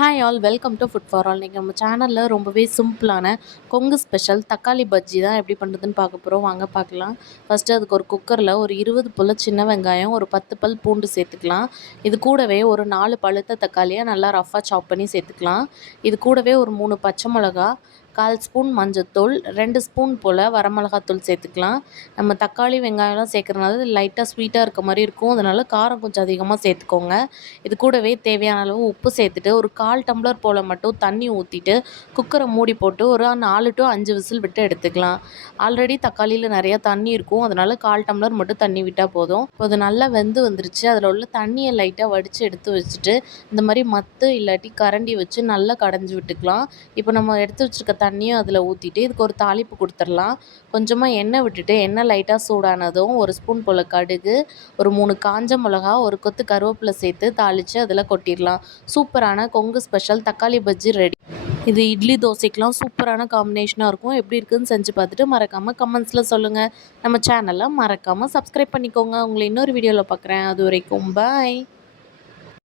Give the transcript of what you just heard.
Hi all welcome to food for all. நீங்கள் நம்ம சேனலில் ரொம்பவே சிம்பிளான கொங்கு ஸ்பெஷல் தக்காளி பஜ்ஜி தான் எப்படி பண்ணுறதுன்னு பார்க்க போகிறோம். வாங்க பார்க்கலாம். ஃபஸ்ட்டு அதுக்கு ஒரு குக்கரில் ஒரு 20 போல் சின்ன வெங்காயம், ஒரு 10 பல் பூண்டு சேர்த்துக்கலாம். இது கூடவே ஒரு 4 பழுத்த தக்காளியை நல்லா ரஃப்பாக சாப் பண்ணி சேர்த்துக்கலாம். இது கூடவே ஒரு 3 பச்சை மிளகா, 1/4 ஸ்பூன் மஞ்சத்தூள், 2 ஸ்பூன் போல் வரமிளகாத்தூள் சேர்த்துக்கலாம். நம்ம தக்காளி வெங்காயம்லாம் சேர்க்குறதுனால லைட்டாக ஸ்வீட்டாக இருக்க மாதிரி இருக்கும். அதனால் காரம் கொஞ்சம் அதிகமாக சேர்த்துக்கோங்க. இது கூடவே தேவையான அளவு உப்பு சேர்த்துட்டு ஒரு 1/4 டம்ளர் போல் மட்டும் தண்ணி ஊற்றிட்டு குக்கரை மூடி போட்டு ஒரு 4 to 5 விசில் விட்டு எடுத்துக்கலாம். ஆல்ரெடி தக்காளியில் நிறையா தண்ணி இருக்கும். அதனால் 1/4 டம்ளர் மட்டும் தண்ணி விட்டால் போதும். இப்போ அது நல்லா வெந்து வந்துருச்சு. அதில் உள்ள தண்ணியை லைட்டாக வடித்து எடுத்து வச்சுட்டு இந்த மாதிரி மத்து இல்லாட்டி கரண்டி வச்சு நல்லா கடைஞ்சி விட்டுக்கலாம். இப்போ நம்ம எடுத்து வச்சுருக்க தண்ணியும் அதில் ஊற்றிட்டு இதுக்கு ஒரு தாளிப்பு கொடுத்துடலாம். கொஞ்சமாக எண்ணெய் விட்டுட்டு எண்ணெய் லைட்டாக சூடானதும் 1 ஸ்பூன் போல் கடுகு, ஒரு 3 காஞ்ச மிளகா, ஒரு கொத்து கருவேப்பிலை சேர்த்து தாளித்து அதில் கொட்டிடலாம். சூப்பரான கொங்கு ஸ்பெஷல் தக்காளி பஜ்ஜி ரெடி. இது இட்லி தோசைக்கெலாம் சூப்பரான காம்பினேஷனாக இருக்கும். எப்படி இருக்குதுன்னு செஞ்சு பார்த்துட்டு மறக்காமல் கமெண்ட்ஸில் சொல்லுங்கள். நம்ம சேனலை மறக்காமல் சப்ஸ்கிரைப் பண்ணிக்கோங்க. உங்களை இன்னொரு வீடியோவில் பார்க்குறேன். அது வரைக்கும் பாய்.